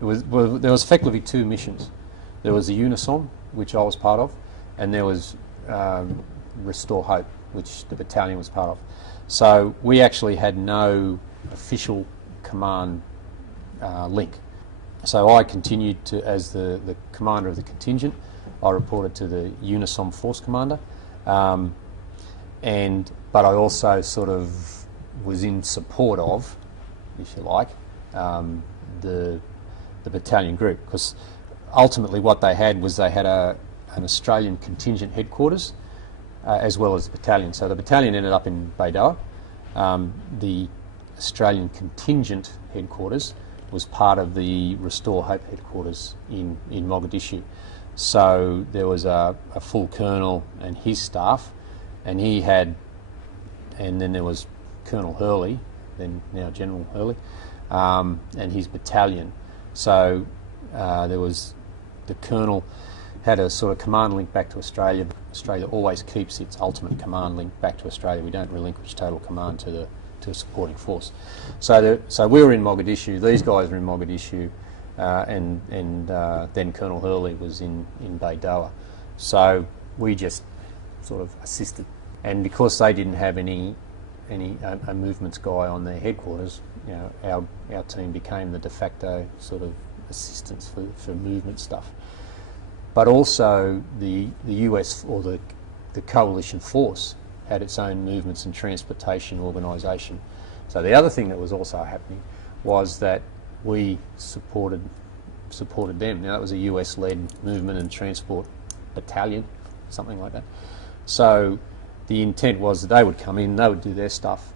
Well, there was effectively two missions. There was the Unison, which I was part of, and there was Restore Hope, which the battalion was part of. So we actually had no official command link. So I continued to, as the commander of the contingent, I reported to the Unison Force Commander, but I also sort of was in support of, if you like, the battalion group, because ultimately what they had was they had an Australian contingent headquarters as well as the battalion. So the battalion ended up in Baidoa. The Australian contingent headquarters was part of the Restore Hope headquarters in Mogadishu. So there was a full colonel and his staff, and then there was Colonel Hurley, then now General Hurley, and his battalion. So there was the colonel had a sort of command link back to Australia. Australia always keeps its ultimate command link back to Australia. We don't relinquish total command to a supporting force. So we were in Mogadishu. These guys were in Mogadishu, and then Colonel Hurley was in Baidoa. So we just sort of assisted, and because they didn't have any movements guy on their headquarters, you know, our team became the de facto sort of assistance for movement stuff. But also the US or the coalition force had its own movements and transportation organisation. So the other thing that was also happening was that we supported them. Now that was a US-led movement and transport battalion, something like that. So the intent was that they would come in, they would do their stuff,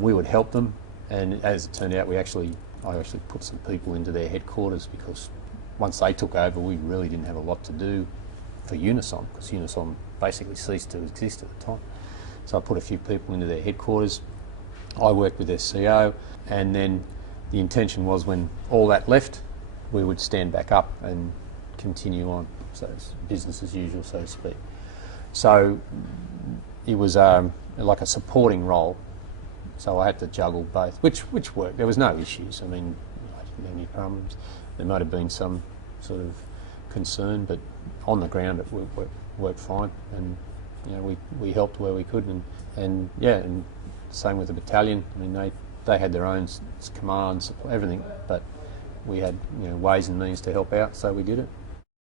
we would help them, and as it turned out, I actually put some people into their headquarters, because once they took over, we really didn't have a lot to do for Unison, because Unison basically ceased to exist at the time. So I put a few people into their headquarters. I worked with their CO, and then the intention was when all that left, we would stand back up and continue on. So it's business as usual, so to speak. So it was like a supporting role. So I had to juggle both, which worked. There was no issues. I mean, I didn't have any problems. There might have been some sort of concern, but on the ground it worked fine. And you know, we helped where we could, and same with the battalion. I mean, they had their own commands, everything, but we had, you know, ways and means to help out, so we did it.